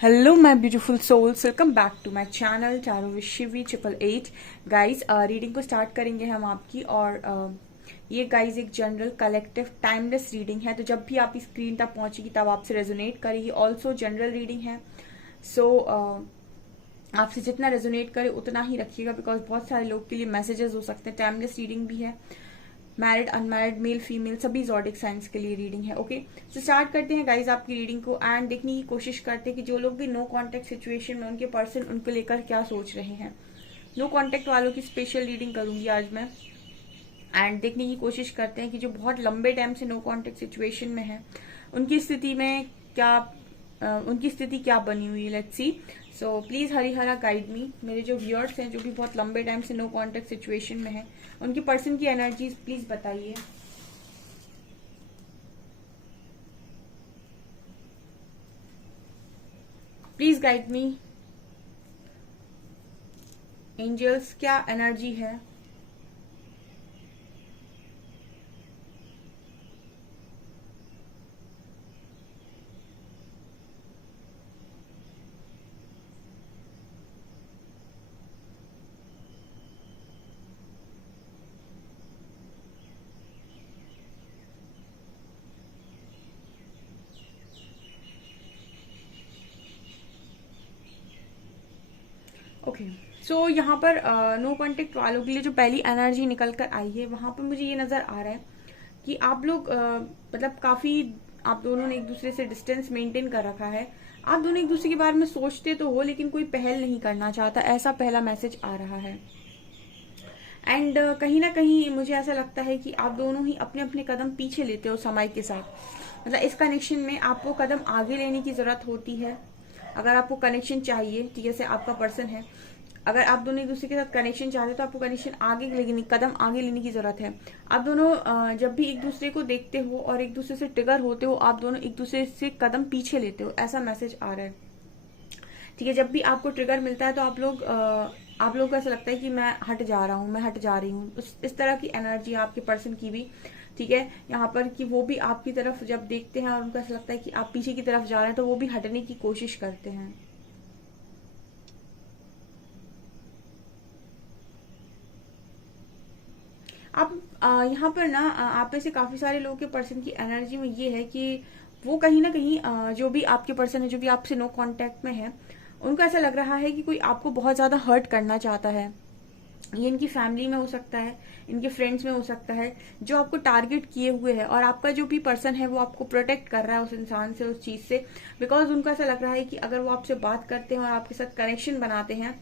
Hello my beautiful souls, welcome back to my channel चारो with Shivi 888। Guys reading को start करेंगे हम आपकी। और ये गाइज एक जनरल कलेक्टिव टाइमलेस रीडिंग है, तो जब भी आप स्क्रीन तक पहुंचेगी तब आपसे रेजोनेट करेगी। ऑल्सो जनरल रीडिंग है, सो आपसे जितना रेजोनेट करे उतना ही रखिएगा, बिकॉज बहुत सारे लोग के लिए मैसेजेस हो सकते हैं। टाइमलेस रीडिंग भी है, मैरिड अनमैरिड मेल फीमेल सभी जॉडिक साइंस के लिए रीडिंग है। ओके, तो स्टार्ट करते हैं गाइज आपकी रीडिंग को एंड देखने की कोशिश करते हैं कि जो लोग भी नो कांटेक्ट सिचुएशन में उनके पर्सन उनको लेकर क्या सोच रहे हैं। नो कांटेक्ट वालों की स्पेशल रीडिंग करूंगी आज मैं, एंड देखने की कोशिश करते हैं कि जो बहुत लंबे टाइम से नो कांटेक्ट सिचुएशन में है उनकी स्थिति में क्या उनकी स्थिति क्या बनी हुई है। Let's see. So please Harihara guide me. मेरे जो व्यूअर्स हैं जो भी बहुत लंबे टाइम से नो कांटेक्ट सिचुएशन में है उनकी पर्सन की एनर्जीज प्लीज बताइए। प्लीज गाइड मी एंजल्स, क्या एनर्जी है। ओके, सो यहाँ पर नो कांटेक्ट वालों के लिए जो पहली एनर्जी निकल कर आई है वहां पर मुझे ये नजर आ रहा है कि आप लोग मतलब काफी आप दोनों ने एक दूसरे से डिस्टेंस मेंटेन कर रखा है। आप दोनों एक दूसरे के बारे में सोचते तो हो लेकिन कोई पहल नहीं करना चाहता, ऐसा पहला मैसेज आ रहा है। एंड कहीं ना कहीं मुझे ऐसा लगता है कि आप दोनों ही अपने अपने कदम पीछे लेते हो समय के साथ। मतलब इस कनेक्शन में आपको कदम आगे लेने की जरूरत होती है। अगर आपको कनेक्शन चाहिए, ठीक है, जैसे आपका पर्सन है, अगर आप दोनों एक दूसरे के साथ कनेक्शन चाहते हो तो आपको कनेक्शन आगे लेने कदम आगे लेने की जरूरत है। आप दोनों जब भी एक दूसरे को देखते हो और एक दूसरे से ट्रिगर होते हो, आप दोनों एक दूसरे से कदम पीछे लेते हो, ऐसा मैसेज आ रहा है। ठीक है, जब भी आपको ट्रिगर मिलता है तो आप लोग को ऐसा लगता है कि मैं हट जा रहा हूँ, मैं हट जा रही हूँ। इस तरह की एनर्जी आपके पर्सन की भी, ठीक है, यहाँ पर कि वो भी आपकी तरफ जब देखते हैं और उनको ऐसा लगता है कि आप पीछे की तरफ जा रहे हैं तो वो भी हटने की कोशिश करते हैं। आप यहाँ पर ना आप में से काफी सारे लोगों के पर्सन की एनर्जी में ये है कि वो कहीं ना कहीं जो भी आपके पर्सन है, जो भी आपसे नो कांटेक्ट में है, उनको ऐसा लग रहा है कि कोई आपको बहुत ज्यादा हर्ट करना चाहता है। ये इनकी फैमिली में हो सकता है, इनके फ्रेंड्स में हो सकता है, जो आपको टारगेट किए हुए है। और आपका जो भी पर्सन है वो आपको प्रोटेक्ट कर रहा है उस इंसान से, उस चीज से, बिकॉज उनको ऐसा लग रहा है कि अगर वो आपसे बात करते हैं और आपके साथ कनेक्शन बनाते हैं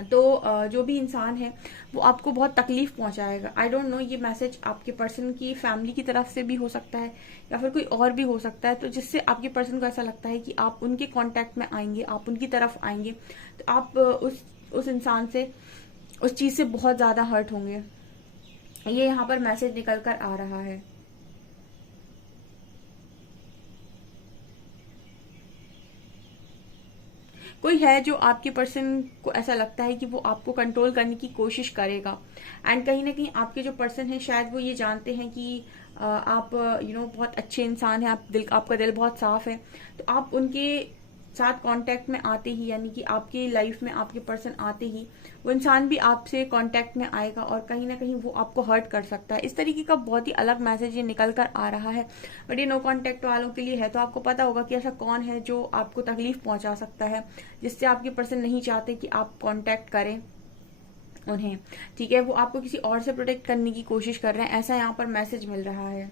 तो जो भी इंसान है वो आपको बहुत तकलीफ पहुंचाएगा। आई डोंट नो, ये मैसेज आपके पर्सन की फैमिली की तरफ से भी हो सकता है या फिर कोई और भी हो सकता है, तो जिससे आपके पर्सन को ऐसा लगता है कि आप उनके कांटेक्ट में आएंगे, आप उनकी तरफ आएंगे तो आप उस इंसान से, उस चीज से बहुत ज्यादा हर्ट होंगे। ये यहाँ पर मैसेज निकल कर आ रहा है। कोई है जो आपके पर्सन को ऐसा लगता है कि वो आपको कंट्रोल करने की कोशिश करेगा। एंड कहीं ना कहीं आपके जो पर्सन है शायद वो ये जानते हैं कि आप बहुत अच्छे इंसान हैं, आपका दिल बहुत साफ है। तो आप उनके साथ कांटेक्ट में आते ही, यानी कि आपके लाइफ में आपके पर्सन आते ही वो इंसान भी आपसे कांटेक्ट में आएगा और कहीं ना कहीं वो आपको हर्ट कर सकता है। इस तरीके का बहुत ही अलग मैसेज ये निकल कर आ रहा है। बट ये नो कांटेक्ट वालों के लिए है, तो आपको पता होगा कि ऐसा कौन है जो आपको तकलीफ पहुंचा सकता है, जिससे आपके पर्सन नहीं चाहते कि आप कांटेक्ट करें उन्हें। ठीक है, वो आपको किसी और से प्रोटेक्ट करने की कोशिश कर रहे हैं, ऐसा यहाँ पर मैसेज मिल रहा है।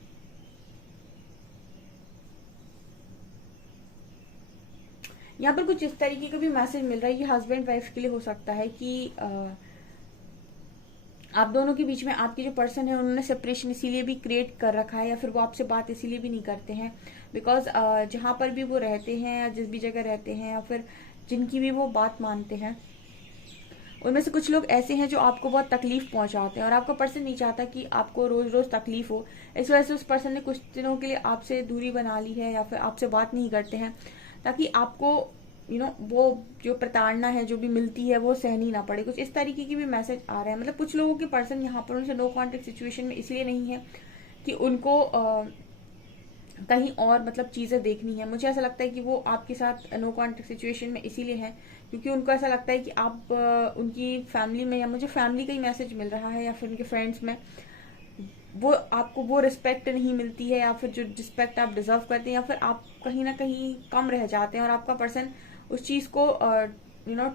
यहाँ पर कुछ इस तरीके का भी मैसेज मिल रहा है, ये हस्बैंड वाइफ के लिए हो सकता है कि आप दोनों के बीच में आपके जो पर्सन है उन्होंने सेपरेशन इसीलिए भी क्रिएट कर रखा है, या फिर वो आपसे बात इसीलिए भी नहीं करते हैं बिकॉज जहां पर भी वो रहते हैं या जिस भी जगह रहते हैं या फिर जिनकी भी वो बात मानते हैं, उनमें से कुछ लोग ऐसे हैं जो आपको बहुत तकलीफ पहुंचाते हैं और आपका पर्सन नहीं चाहता कि आपको रोज रोज तकलीफ हो। इस वजह से उस पर्सन ने कुछ दिनों के लिए आपसे दूरी बना ली है या फिर आपसे बात नहीं करते हैं, ताकि आपको वो जो प्रताड़ना है जो भी मिलती है वो सहनी ना पड़े। कुछ इस तरीके की भी मैसेज आ रहा है। मतलब कुछ लोगों के पर्सन यहाँ पर उनसे नो कॉन्टेक्ट सिचुएशन में इसलिए नहीं है कि उनको कहीं और मतलब चीजें देखनी है। मुझे ऐसा लगता है कि वो आपके साथ नो कॉन्टेक्ट सिचुएशन में इसीलिए है क्योंकि उनको ऐसा लगता है कि आप उनकी फैमिली में, या मुझे फैमिली का ही मैसेज मिल रहा है, या फिर उनके फ्रेंड्स में वो आपको वो रिस्पेक्ट नहीं मिलती है, या फिर जो रिस्पेक्ट आप डिजर्व करते हैं, या फिर आप कहीं ना कहीं कम रह जाते हैं और आपका पर्सन उस चीज को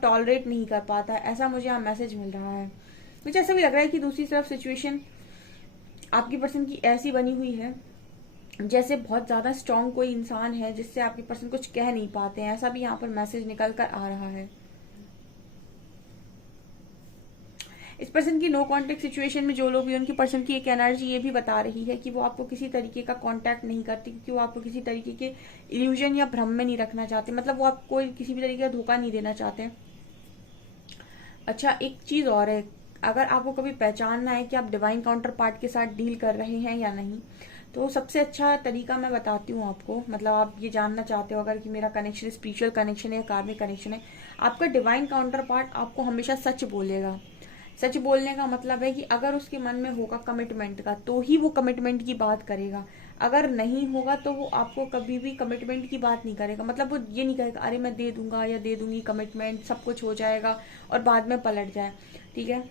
टॉलरेट नहीं कर पाता है। ऐसा मुझे यहाँ मैसेज मिल रहा है। मुझे ऐसा भी लग रहा है कि दूसरी तरफ सिचुएशन आपकी पर्सन की ऐसी बनी हुई है जैसे बहुत ज्यादा स्ट्रांग कोई इंसान है जिससे आपके पर्सन कुछ कह नहीं पाते हैं। ऐसा भी यहाँ पर मैसेज निकल कर आ रहा है। इस पर्सन की नो कांटेक्ट सिचुएशन में जो लोग भी, उनकी पर्सन की एक एनर्जी ये भी बता रही है कि वो आपको किसी तरीके का कांटेक्ट नहीं करती क्योंकि वो आपको किसी तरीके के इल्यूजन या भ्रम में नहीं रखना चाहते। मतलब वो आपको किसी भी तरीके का धोखा नहीं देना चाहते। अच्छा, एक चीज और है, अगर आपको कभी पहचानना है कि आप डिवाइन काउंटर पार्ट के साथ डील कर रहे हैं या नहीं, तो सबसे अच्छा तरीका मैं बताती हूँ आपको। मतलब आप ये जानना चाहते हो अगर कि मेरा कनेक्शन स्पिरिचुअल कनेक्शन है या कार्मिक कनेक्शन है, आपका डिवाइन काउंटर पार्ट आपको हमेशा सच बोलेगा। सच बोलने का मतलब है कि अगर उसके मन में होगा कमिटमेंट का तो ही वो कमिटमेंट की बात करेगा, अगर नहीं होगा तो वो आपको कभी भी कमिटमेंट की बात नहीं करेगा। मतलब वो ये नहीं कहेगा अरे मैं दे दूंगा या दे दूंगी कमिटमेंट, सब कुछ हो जाएगा और बाद में पलट जाए। ठीक है,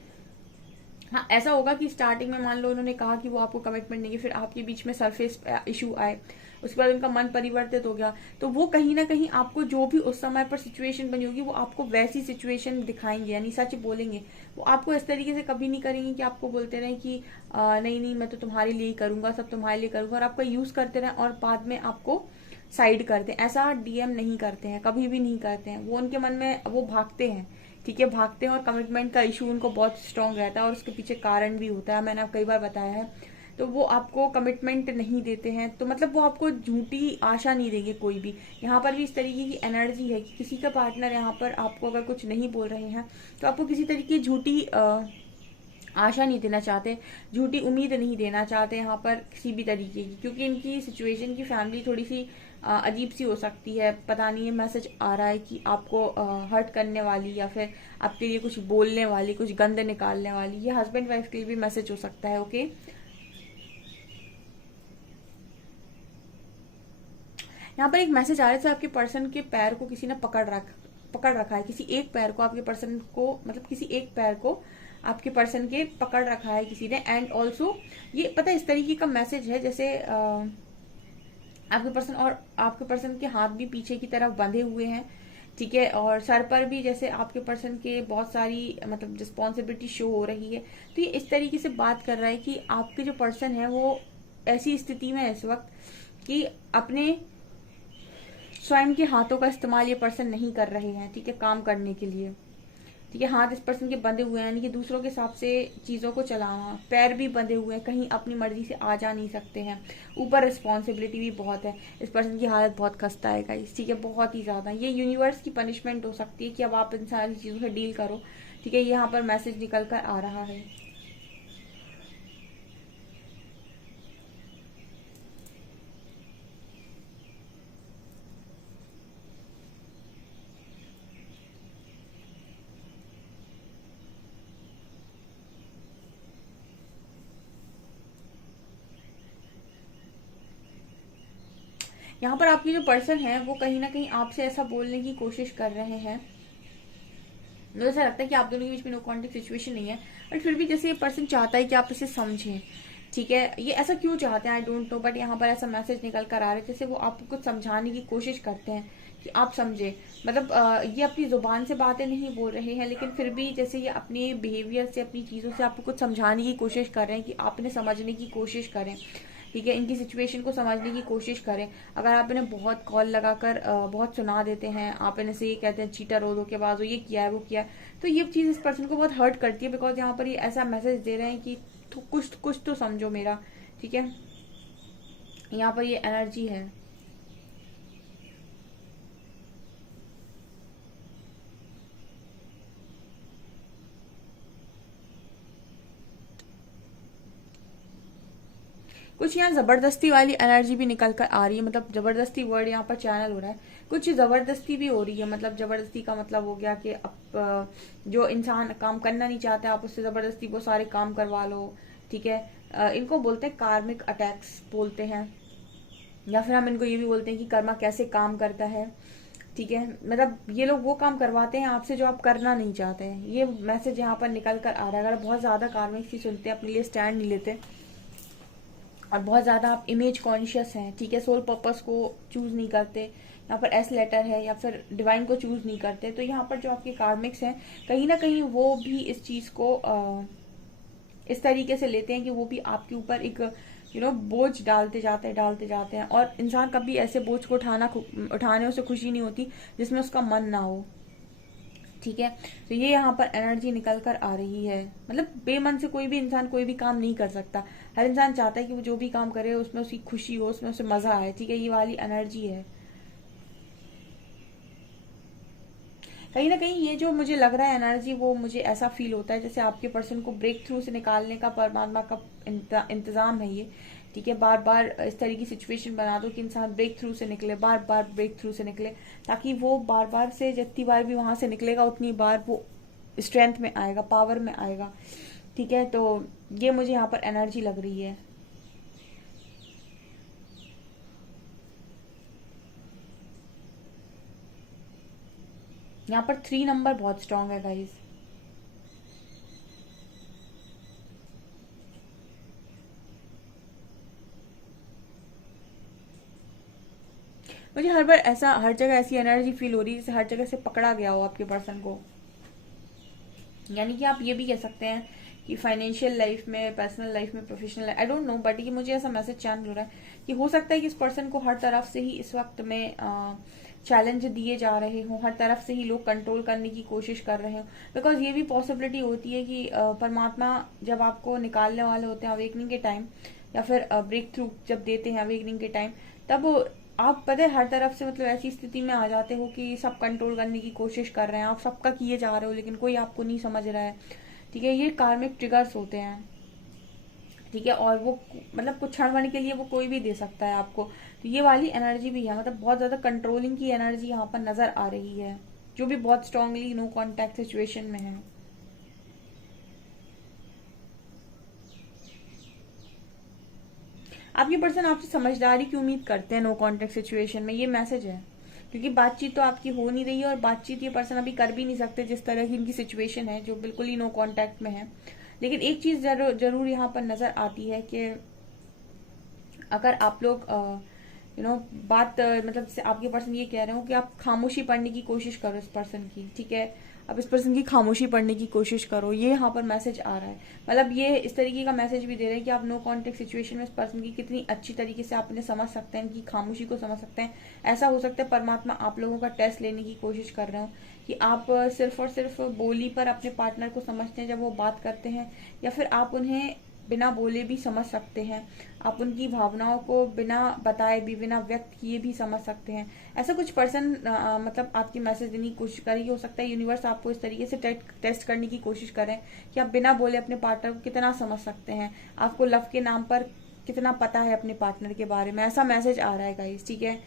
हाँ ऐसा होगा कि स्टार्टिंग में मान लो उन्होंने कहा कि वो आपको कमिटमेंट नहीं है, फिर आपके बीच में सरफेस इशू आए, उसके बाद उनका मन परिवर्तित हो गया, तो वो कहीं ना कहीं आपको जो भी उस समय पर सिचुएशन बनी होगी वो आपको वैसी सिचुएशन दिखाएंगे, यानी सच बोलेंगे। वो आपको इस तरीके से कभी नहीं करेंगे कि आपको बोलते रहे कि नहीं नहीं मैं तो तुम्हारे लिए ही करूंगा, सब तुम्हारे लिए करूंगा, और आपका यूज करते रहे और बाद में आपको साइड करते हैं। ऐसा डीएम नहीं करते हैं, कभी भी नहीं करते हैं। वो उनके मन में वो भागते हैं, ठीक है, भागते हैं, और कमिटमेंट का इशू उनको बहुत स्ट्रांग रहता है और उसके पीछे कारण भी होता है, मैंने कई बार बताया है। तो वो आपको कमिटमेंट नहीं देते हैं, तो मतलब वो आपको झूठी आशा नहीं देंगे कोई भी। यहाँ पर भी इस तरीके की एनर्जी है कि किसी का पार्टनर यहाँ पर आपको अगर कुछ नहीं बोल रहे हैं तो आपको किसी तरीके की झूठी आशा नहीं देना चाहते, झूठी उम्मीद नहीं देना चाहते यहाँ पर किसी भी तरीके की, क्योंकि इनकी सिचुएशन की फैमिली थोड़ी सी अजीब सी हो सकती है। पता नहीं, ये मैसेज आ रहा है कि आपको हर्ट करने वाली या फिर आपके लिए कुछ बोलने वाली, कुछ गंद निकालने वाली। ये हस्बैंड वाइफ के लिए भी मैसेज हो सकता है। ओके, यहाँ पर एक मैसेज आ रहा है, आपके पर्सन के पैर को किसी ने पकड़ रखा है, किसी एक पैर को आपके पर्सन को, मतलब किसी एक पैर को आपके पर्सन के पकड़ रखा है किसी ने। एंड ऑल्सो ये पता है इस तरीके का मैसेज है जैसे आपके पर्सन और आपके पर्सन के हाथ भी पीछे की तरफ बंधे हुए हैं, ठीक है, और सर पर भी जैसे आपके पर्सन के बहुत सारी मतलब रिस्पॉन्सिबिलिटी शो हो रही है। तो ये इस तरीके से बात कर रहा है कि आपके जो पर्सन है वो ऐसी स्थिति में है इस वक्त कि अपने स्वयं के हाथों का इस्तेमाल ये पर्सन नहीं कर रहे हैं, ठीक है, काम करने के लिए। ठीक है, हाथ इस पर्सन के बंधे हुए हैं, यानी कि दूसरों के हिसाब से चीजों को चलाना। पैर भी बंधे हुए हैं, कहीं अपनी मर्जी से आ जा नहीं सकते हैं। ऊपर रिस्पॉन्सिबिलिटी भी बहुत है। इस पर्सन की हालत बहुत खस्ता है गाइस, ठीक है, बहुत ही ज्यादा। ये यूनिवर्स की पनिशमेंट हो सकती है कि अब आप इन सारी चीजों से डील करो। ठीक है, यहाँ पर मैसेज निकल कर आ रहा है। यहाँ पर आपकी जो पर्सन है वो कहीं ना कहीं आपसे ऐसा बोलने की कोशिश कर रहे हैं। मुझे ऐसा लगता है कि आप दोनों के बीच में नो कॉन्टेक्ट सिचुएशन नहीं है, बट फिर भी जैसे ये पर्सन चाहता है कि आप इसे समझें। ठीक है, ये ऐसा क्यों चाहते हैं आई डोंट नो, बट यहाँ पर ऐसा मैसेज निकल कर आ रहा है जैसे वो आपको कुछ समझाने की कोशिश करते हैं कि आप समझे। मतलब ये अपनी जुबान से बातें नहीं बोल रहे हैं, लेकिन फिर भी जैसे ये अपने बिहेवियर से, अपनी चीजों से आपको कुछ समझाने की कोशिश कर रहे हैं कि आप इन्हें समझने की कोशिश करें। ठीक है, इनकी सिचुएशन को समझने की कोशिश करें। अगर आप इन्हें बहुत कॉल लगाकर बहुत सुना देते हैं, आप इन्हें से ये कहते हैं चीटर हो, धोखेबाज हो, ये किया है वो किया है, तो ये चीज इस पर्सन को बहुत हर्ट करती है। बिकॉज यहाँ पर ये ऐसा मैसेज दे रहे हैं कि तो कुछ तो समझो मेरा। ठीक है, यहाँ पर ये एनर्जी है। कुछ यहाँ जबरदस्ती वाली एनर्जी भी निकल कर आ रही है। मतलब जबरदस्ती वर्ड यहाँ पर चैनल हो रहा है, कुछ जबरदस्ती भी हो रही है। मतलब जबरदस्ती का मतलब हो गया कि अब जो इंसान काम करना नहीं चाहता आप उससे जबरदस्ती वो सारे काम करवा लो। ठीक है, इनको बोलते हैं कार्मिक अटैक्स बोलते हैं। या फिर हम इनको ये भी बोलते हैं कि कर्मा कैसे काम करता है, ठीक है। मतलब ये लोग वो काम करवाते हैं आपसे जो आप करना नहीं चाहते हैं। ये मैसेज यहाँ पर निकल कर आ रहा है। अगर बहुत ज्यादा कार्मिक चीज सुनते हैं, अपने लिए स्टैंड नहीं लेते और बहुत ज्यादा आप इमेज कॉन्शियस हैं, ठीक है, सोल पर्पस को चूज नहीं करते, यहाँ पर एस लेटर है, या फिर डिवाइन को चूज नहीं करते, तो यहाँ पर जो आपके कार्मिक्स हैं कहीं ना कहीं वो भी इस चीज को इस तरीके से लेते हैं कि वो भी आपके ऊपर एक बोझ डालते जाते हैं। और इंसान कभी ऐसे बोझ को उठाने से खुशी नहीं होती जिसमें उसका मन ना हो, ठीक है। तो ये यहाँ पर एनर्जी निकल कर आ रही है। मतलब बेमन से कोई भी इंसान कोई भी काम नहीं कर सकता। हर इंसान चाहता है कि वो जो भी काम करे उसमें उसकी खुशी हो, उसमें उसे मजा आए, ठीक है। ये वाली एनर्जी है। कहीं ना कहीं ये जो मुझे लग रहा है एनर्जी, वो मुझे ऐसा फील होता है जैसे आपके पर्सन को ब्रेक थ्रू से निकालने का परमात्मा का इंतजाम है ये, ठीक है। बार बार इस तरह की सिचुएशन बना दो कि इंसान ब्रेक थ्रू से निकले, बार बार ब्रेक थ्रू से निकले, ताकि वो बार बार से जितनी बार भी वहां से निकलेगा उतनी बार वो स्ट्रेंथ में आएगा, पावर में आएगा, ठीक है। तो ये मुझे यहाँ पर एनर्जी लग रही है। यहाँ पर 3 नंबर बहुत स्ट्रांग है गाइज। मुझे हर बार ऐसा, हर जगह ऐसी एनर्जी फील हो रही है जैसे हर जगह से पकड़ा गया हो आपके पर्सन को। यानी कि आप ये भी कह सकते हैं कि फाइनेंशियल लाइफ में, पर्सनल लाइफ में, professional life, I don't know, but ये मुझे ऐसा मैसेज चैनल हो रहा है कि हो सकता है कि इस पर्सन को हर तरफ से ही इस वक्त में चैलेंज दिए जा रहे हों, हर तरफ से ही लोग कंट्रोल करने की कोशिश कर रहे हों। बिकॉज ये भी पॉसिबिलिटी होती है कि परमात्मा जब आपको निकालने वाले होते हैं अवेकनिंग के टाइम, या फिर ब्रेक थ्रू जब देते हैं अवेकनिंग के टाइम, तब आप पता है हर तरफ से मतलब ऐसी स्थिति में आ जाते हो कि सब कंट्रोल करने की कोशिश कर रहे हैं, आप सबका किए जा रहे हो लेकिन कोई आपको नहीं समझ रहा है, ठीक है। ये कार्मिक ट्रिगर्स होते हैं, ठीक है। और वो मतलब कुछ क्षण भर के लिए वो कोई भी दे सकता है आपको। तो ये वाली एनर्जी भी है, मतलब बहुत ज्यादा कंट्रोलिंग की एनर्जी यहाँ पर नजर आ रही है, जो भी बहुत स्ट्रांगली नो कॉन्टैक्ट सिचुएशन में है। आपके पर्सन आपसे समझदारी की उम्मीद करते हैं नो कॉन्टेक्ट सिचुएशन में, ये मैसेज है। क्योंकि बातचीत तो आपकी हो नहीं रही है, और बातचीत ये पर्सन अभी कर भी नहीं सकते जिस तरह की इनकी सिचुएशन है, जो बिल्कुल ही नो कॉन्टेक्ट में है। लेकिन एक चीज जरूर यहाँ पर नजर आती है कि अगर आप लोग बात मतलब आपके पर्सन ये कह रहे हो कि आप खामोशी पढ़ने की कोशिश करो इस पर्सन की, ठीक है। अब इस पर्सन की खामोशी पढ़ने की कोशिश करो, ये यहाँ पर मैसेज आ रहा है। मतलब ये इस तरीके का मैसेज भी दे रहे हैं कि आप नो कॉन्टेक्ट सिचुएशन में इस पर्सन की कितनी अच्छी तरीके से आप इन्हें समझ सकते हैं, इनकी खामोशी को समझ सकते हैं। ऐसा हो सकता है परमात्मा आप लोगों का टेस्ट लेने की कोशिश कर रहे हो कि आप सिर्फ और सिर्फ बोली पर अपने पार्टनर को समझते हैं जब वो बात करते हैं, या फिर आप उन्हें बिना बोले भी समझ सकते हैं, आप उनकी भावनाओं को बिना बताए भी, बिना व्यक्त किए भी समझ सकते हैं। ऐसा कुछ पर्सन मतलब आपकी मैसेज देने की कोशिश करेगी। हो सकता है यूनिवर्स आपको इस तरीके से टेस्ट करने की कोशिश करें कि आप बिना बोले अपने पार्टनर को कितना समझ सकते हैं, आपको लव के नाम पर कितना पता है अपने पार्टनर के बारे में। ऐसा मैसेज आ रहा है गाइस, ठीक है।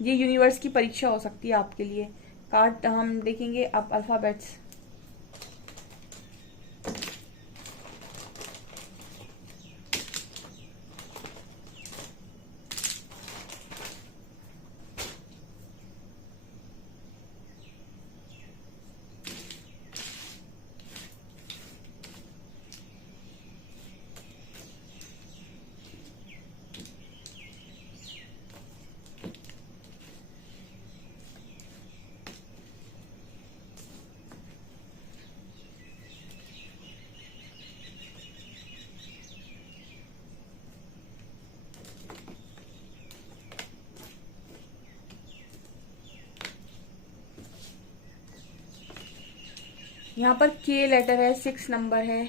ये यूनिवर्स की परीक्षा हो सकती है आपके लिए। कार्ड हम देखेंगे अब अल्फाबेट्स। यहाँ पर के लेटर है, 6 नंबर है,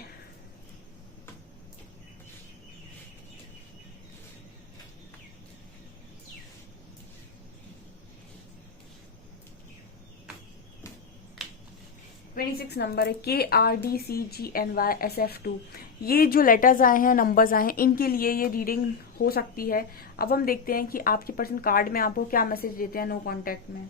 ट्वेंटी 6 नंबर है, KRDCGNYSF2। ये जो लेटर्स आए हैं, नंबर्स आए हैं, इनके लिए ये रीडिंग हो सकती है। अब हम देखते हैं कि आपके पर्सन कार्ड में आपको क्या मैसेज देते हैं नो कॉन्टेक्ट में।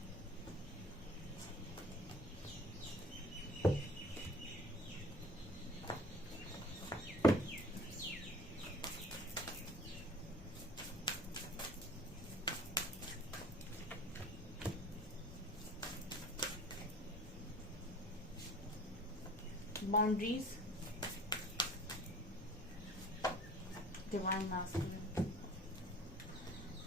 Boundaries, divine masculine.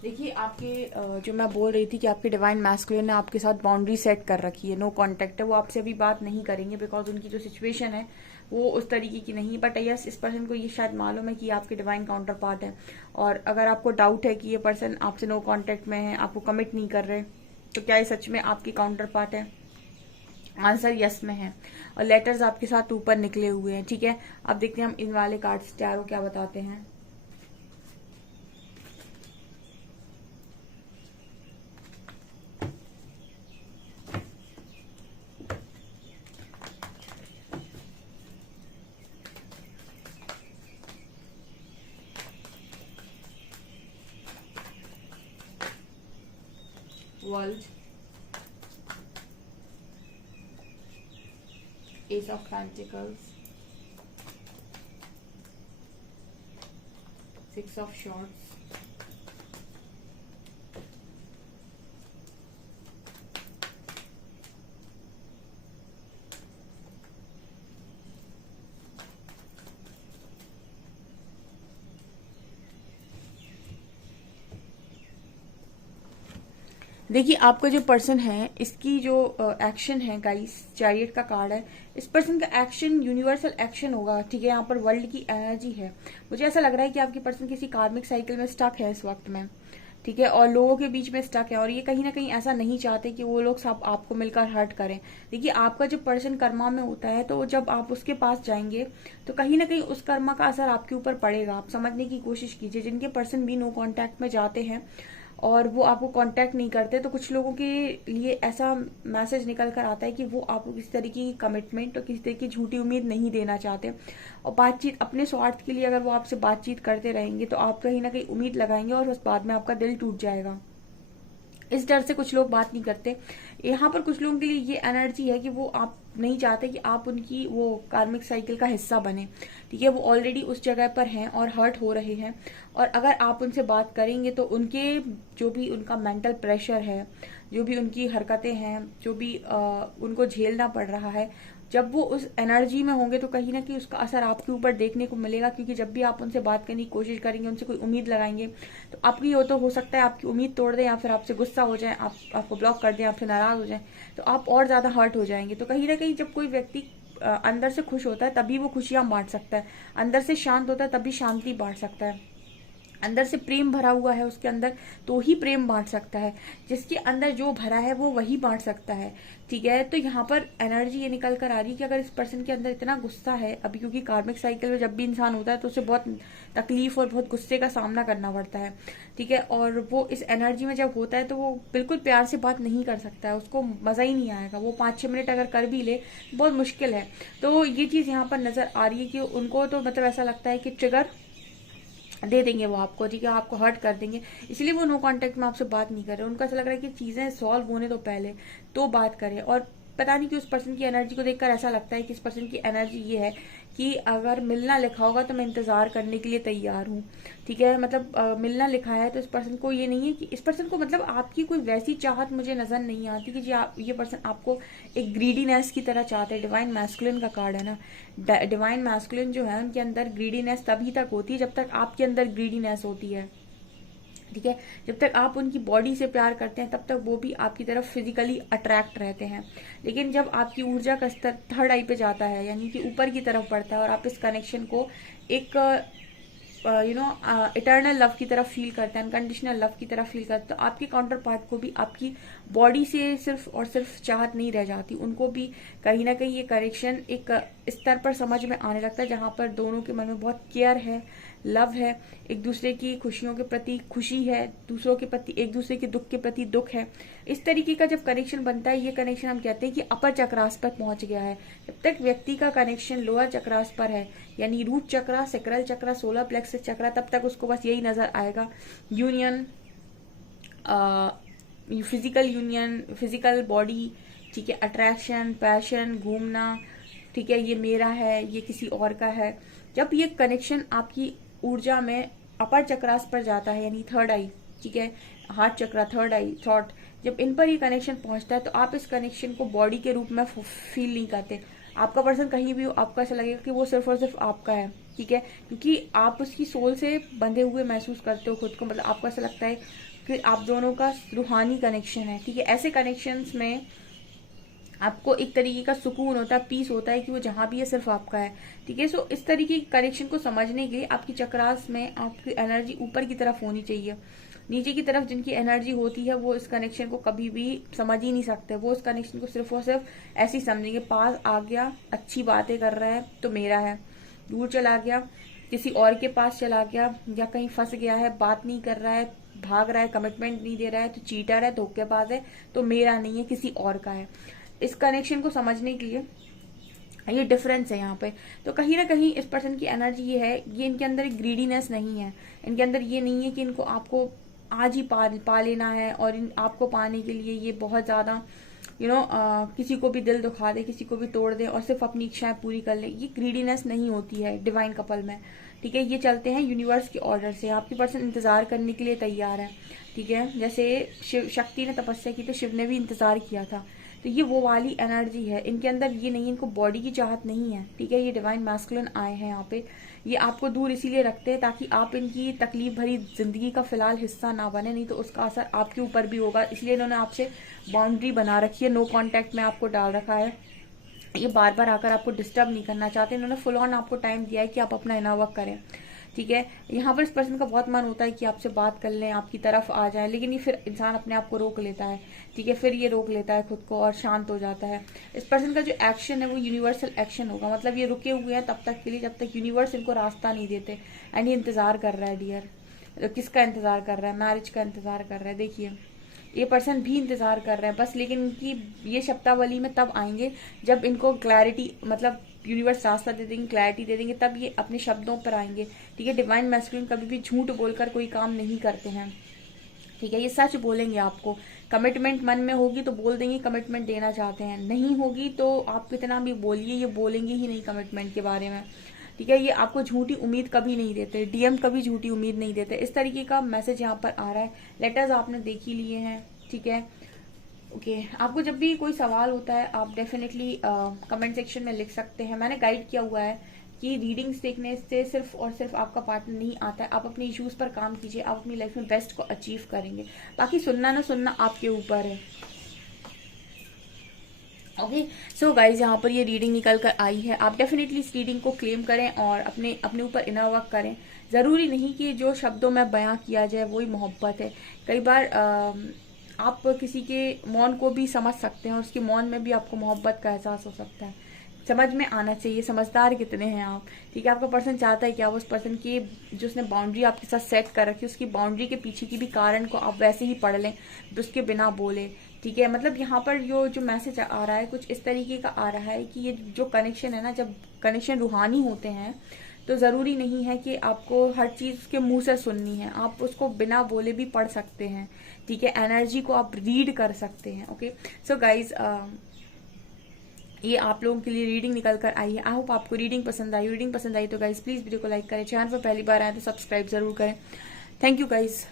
देखिए आपके जो मैं बोल रही थी कि आपके डिवाइन मैस्कुलिन ने आपके साथ बाउंड्री सेट कर रखी है, नो कांटेक्ट है, वो आपसे अभी बात नहीं करेंगे बिकॉज उनकी जो सिचुएशन है वो उस तरीके की नहीं। बट यस, इस पर्सन को ये शायद मालूम है कि आपके डिवाइन काउंटर पार्ट है, और अगर आपको डाउट है कि ये पर्सन आपसे नो कांटेक्ट में है, आपको कमिट नहीं कर रहे, तो क्या ये सच में आपकी काउंटर पार्ट है? आंसर यस में है, और लेटर्स आपके साथ ऊपर निकले हुए हैं। ठीक है, अब देखते हैं हम इन वाले कार्ड्स टैरो क्या बताते हैं। World, S of pentacles, six of shorts, देखिए आपका जो पर्सन है इसकी जो एक्शन है गाइस, चैरियट का कार्ड है, इस पर्सन का एक्शन यूनिवर्सल एक्शन होगा। ठीक है, यहाँ पर वर्ल्ड की एनर्जी है। मुझे ऐसा लग रहा है कि आपकी पर्सन किसी कार्मिक साइकिल में स्टक है इस वक्त में। ठीक है, और लोगों के बीच में स्टक है, और ये कहीं ना कहीं ऐसा नहीं चाहते कि वो लोग सब आपको मिलकर हर्ट करें। देखिए आपका जो पर्सन कर्मा में होता है, तो जब आप उसके पास जाएंगे तो कहीं ना कहीं उस कर्मा का असर आपके ऊपर पड़ेगा। आप समझने की कोशिश कीजिए, जिनके पर्सन भी नो कांटेक्ट में जाते हैं और वो आपको कांटेक्ट नहीं करते, तो कुछ लोगों के लिए ऐसा मैसेज निकल कर आता है कि वो आपको किसी तरीके की कमिटमेंट और किसी तरह की झूठी उम्मीद नहीं देना चाहते, और बातचीत अपने स्वार्थ के लिए अगर वो आपसे बातचीत करते रहेंगे तो आप कहीं ना कहीं उम्मीद लगाएंगे और उस बाद में आपका दिल टूट जाएगा। इस डर से कुछ लोग बात नहीं करते। यहाँ पर कुछ लोगों के लिए ये एनर्जी है कि वो आप नहीं चाहते कि आप उनकी वो कार्मिक साइकिल का हिस्सा बने। ठीक है, वो ऑलरेडी उस जगह पर हैं और हर्ट हो रहे हैं, और अगर आप उनसे बात करेंगे तो उनके जो भी उनका मेंटल प्रेशर है, जो भी उनकी हरकतें हैं, जो भी उनको झेलना पड़ रहा है, जब वो उस एनर्जी में होंगे तो कहीं ना कहीं उसका असर आपके ऊपर देखने को मिलेगा। क्योंकि जब भी आप उनसे बात करने की कोशिश करेंगे, उनसे कोई उम्मीद लगाएंगे, तो आपकी तो हो सकता है आपकी उम्मीद तोड़ दें, या फिर आपसे गुस्सा हो जाए, आपको ब्लॉक कर दें, आपसे नाराज हो जाए, तो आप और ज्यादा हर्ट हो जाएंगे। तो कहीं ना कहीं जब कोई व्यक्ति अंदर से खुश होता है तभी वो खुशियां बांट सकता है, अंदर से शांत होता है तभी शांति बांट सकता है, अंदर से प्रेम भरा हुआ है उसके अंदर तो ही प्रेम बांट सकता है। जिसके अंदर जो भरा है वो वही बांट सकता है। ठीक है, तो यहाँ पर एनर्जी ये निकल कर आ रही है कि अगर इस पर्सन के अंदर इतना गुस्सा है अभी, क्योंकि कार्मिक साइकिल में जब भी इंसान होता है तो उसे बहुत तकलीफ और बहुत गुस्से का सामना करना पड़ता है। ठीक है, और वो इस एनर्जी में जब होता है तो वो बिल्कुल प्यार से बात नहीं कर सकता है, उसको मजा ही नहीं आएगा। वो 5-6 मिनट अगर कर भी ले बहुत मुश्किल है। तो ये चीज यहाँ पर नजर आ रही है कि उनको तो मतलब ऐसा लगता है कि ट्रिगर दे देंगे वो आपको। ठीक है, आपको हर्ट कर देंगे, इसलिए वो नो कांटेक्ट में आपसे बात नहीं कर रहे। उनको ऐसा लग रहा है कि चीजें सॉल्व होने तो पहले तो बात करें। और पता नहीं कि उस पर्सन की एनर्जी को देखकर ऐसा लगता है कि इस पर्सन की एनर्जी ये है कि अगर मिलना लिखा होगा तो मैं इंतजार करने के लिए तैयार हूँ। ठीक है, मतलब मिलना लिखा है तो इस पर्सन को ये नहीं है कि इस पर्सन को मतलब आपकी कोई वैसी चाहत मुझे नजर नहीं आती कि जी आप ये पर्सन आपको एक ग्रीडीनेस की तरह चाहते हैं। डिवाइन मैस्कुलिन का कार्ड है ना, डिवाइन मैस्कुलिन जो है उनके अंदर ग्रीडीनेस तभी तक होती है जब तक आपके अंदर ग्रीडीनेस होती है। ठीक है, जब तक आप उनकी बॉडी से प्यार करते हैं तब तक वो भी आपकी तरफ फिजिकली अट्रैक्ट रहते हैं। लेकिन जब आपकी ऊर्जा का स्तर थर्ड आई पे जाता है, यानी कि ऊपर की तरफ बढ़ता है, और आप इस कनेक्शन को एक इटर्नल लव की तरफ फील करते हैं, अनकंडीशनल लव की तरफ फील करते हैं, तो आपके काउंटर पार्ट को भी आपकी बॉडी से सिर्फ और सिर्फ चाहत नहीं रह जाती, उनको भी कहीं ना कहीं ये कनेक्शन एक स्तर पर समझ में आने लगता है जहां पर दोनों के मन में बहुत केयर है, लव है, एक दूसरे की खुशियों के प्रति खुशी है, दूसरों के प्रति एक दूसरे के दुख के प्रति दुख है। इस तरीके का जब कनेक्शन बनता है, ये कनेक्शन हम कहते हैं कि अपर चक्रास पर पहुंच गया है। जब तक व्यक्ति का कनेक्शन लोअर चक्रास पर है, यानी रूट चक्रा, सेक्रल चक्रा, सोलर प्लेक्सस चक्रा, तब तक उसको बस यही नजर आएगा, union, physical union, physical body. ठीक है, अट्रैक्शन, पैशन, घूमना। ठीक है, ये मेरा है, ये किसी और का है। जब ये कनेक्शन आपकी ऊर्जा में अपर चक्रास पर जाता है, यानी थर्ड आई, ठीक है, हार्ट चक्रा, थर्ड आई, थॉट, जब इन पर ये कनेक्शन पहुंचता है तो आप इस कनेक्शन को बॉडी के रूप में फील नहीं करते, आपका पर्सन कहीं भी हो, आपको ऐसा लगेगा कि वो सिर्फ और सिर्फ आपका है, ठीक है, क्योंकि आप उसकी सोल से बंधे हुए महसूस करते हो खुद को, मतलब आपको ऐसा लगता है कि आप दोनों का रूहानी कनेक्शन है, ठीक है। ऐसे कनेक्शंस में आपको एक तरीके का सुकून होता है, पीस होता है कि वो जहां भी है सिर्फ आपका है, ठीक है। सो इस तरीके की कनेक्शन को समझने के लिए आपकी चक्रास में आपकी एनर्जी ऊपर की तरफ होनी चाहिए। नीचे की तरफ जिनकी एनर्जी होती है वो इस कनेक्शन को कभी भी समझ ही नहीं सकते, वो इस कनेक्शन को सिर्फ और सिर्फ ऐसे ही समझेंगे, पास आ गया, अच्छी बातें कर रहा है तो मेरा है, दूर चला गया, किसी और के पास चला गया, या कहीं फंस गया है, बात नहीं कर रहा है, भाग रहा है, कमिटमेंट नहीं दे रहा है, तो चीटर है, धोखेबाज है, तो मेरा नहीं है, किसी और का है। इस कनेक्शन को समझने के लिए ये डिफरेंस है यहाँ पे। तो कहीं ना कहीं इस पर्सन की एनर्जी ये है, ये इनके अंदर एक ग्रीडीनेस नहीं है, इनके अंदर ये नहीं है कि इनको आपको आज ही पा लेना है, और आपको पाने के लिए ये बहुत ज्यादा किसी को भी दिल दुखा दे, किसी को भी तोड़ दे और सिर्फ अपनी इच्छाएं पूरी कर ले। ये ग्रीडीनेस नहीं होती है डिवाइन कपल में, ठीक है। ये चलते हैं यूनिवर्स के ऑर्डर से। आपकी पर्सन इंतजार करने के लिए तैयार है, ठीक है। जैसे शिव शक्ति ने तपस्या की तो शिव ने भी इंतजार किया था, तो ये वो वाली एनर्जी है इनके अंदर। ये नहीं, इनको बॉडी की चाहत नहीं है, ठीक है। ये डिवाइन मैस्कुलिन आए हैं यहाँ पे, ये आपको दूर इसीलिए रखते हैं ताकि आप इनकी तकलीफ भरी जिंदगी का फिलहाल हिस्सा ना बने, नहीं तो उसका असर आपके ऊपर भी होगा। इसलिए इन्होंने आपसे बाउंड्री बना रखी है, नो कांटेक्ट में आपको डाल रखा है। ये बार बार आकर आपको डिस्टर्ब नहीं करना चाहते, इन्होंने फुल ऑन आपको टाइम दिया है कि आप अपना इनर वर्क करें, ठीक है। यहाँ पर इस पर्सन का बहुत मन होता है कि आपसे बात कर लें, आपकी तरफ आ जाए, लेकिन ये फिर इंसान अपने आप को रोक लेता है, ठीक है। फिर ये रोक लेता है खुद को और शांत हो जाता है। इस पर्सन का जो एक्शन है वो यूनिवर्सल एक्शन होगा, मतलब ये रुके हुए हैं तब तक के लिए जब तक यूनिवर्स इनको रास्ता नहीं देते। एंड ये इंतजार कर रहा है डियर, किसका इंतजार कर रहा है? मैरिज का इंतजार कर रहा है। देखिए ये पर्सन भी इंतजार कर रहे हैं बस, लेकिन इनकी ये शब्दावली में तब आएंगे जब इनको क्लैरिटी, मतलब यूनिवर्स रास्ता दे देंगे, क्लैरिटी दे देंगे, तब ये अपने शब्दों पर आएंगे, ठीक है। डिवाइन मैस्कुलिन कभी भी झूठ बोलकर कोई काम नहीं करते हैं, ठीक है। ये सच बोलेंगे आपको। कमिटमेंट मन में होगी तो बोल देंगे कमिटमेंट देना चाहते हैं, नहीं होगी तो आप कितना भी बोलिए ये बोलेंगे ही नहीं कमिटमेंट के बारे में, ठीक है। ये आपको झूठी उम्मीद कभी नहीं देते, डीएम कभी झूठी उम्मीद नहीं देते। इस तरीके का मैसेज यहाँ पर आ रहा है। लेटर्स आपने देख ही लिए हैं, ठीक है। ओके आपको जब भी कोई सवाल होता है आप डेफिनेटली कमेंट सेक्शन में लिख सकते हैं। मैंने गाइड किया हुआ है कि रीडिंग्स देखने से सिर्फ और सिर्फ आपका पार्टनर नहीं आता है, आप अपने इश्यूज पर काम कीजिए, आप अपनी लाइफ में बेस्ट को अचीव करेंगे। बाकी सुनना ना सुनना आपके ऊपर है। ओके सो गाइज यहाँ पर ये रीडिंग निकल कर आई है, आप डेफिनेटली इस रीडिंग को क्लेम करें और अपने ऊपर इनर वर्क करें। जरूरी नहीं कि जो शब्दों में बयां किया जाए वही मोहब्बत है। कई बार आप किसी के मौन को भी समझ सकते हैं और उसके मौन में भी आपको मोहब्बत का एहसास हो सकता है। समझ में आना चाहिए, समझदार कितने हैं आप, ठीक है। आपका पर्सन चाहता है कि आप उस पर्सन की जो उसने बाउंड्री आपके साथ सेट कर रखी है उसकी बाउंड्री के पीछे की भी कारण को आप वैसे ही पढ़ लें, उसके बिना बोले, ठीक है। मतलब यहाँ पर जो मैसेज आ रहा है कुछ इस तरीके का आ रहा है कि ये जो कनेक्शन है ना, जब कनेक्शन रूहानी होते हैं तो जरूरी नहीं है कि आपको हर चीज उसके मुंह से सुननी है, आप उसको बिना बोले भी पढ़ सकते हैं, ठीक है। एनर्जी को आप रीड कर सकते हैं। ओके सो गाइज ये आप लोगों के लिए रीडिंग निकल कर आई है। आई होप आपको रीडिंग पसंद आई। रीडिंग पसंद आई तो गाइज प्लीज वीडियो को लाइक करें, चैनल पर पहली बार आए तो सब्सक्राइब जरूर करें। Thank you guys.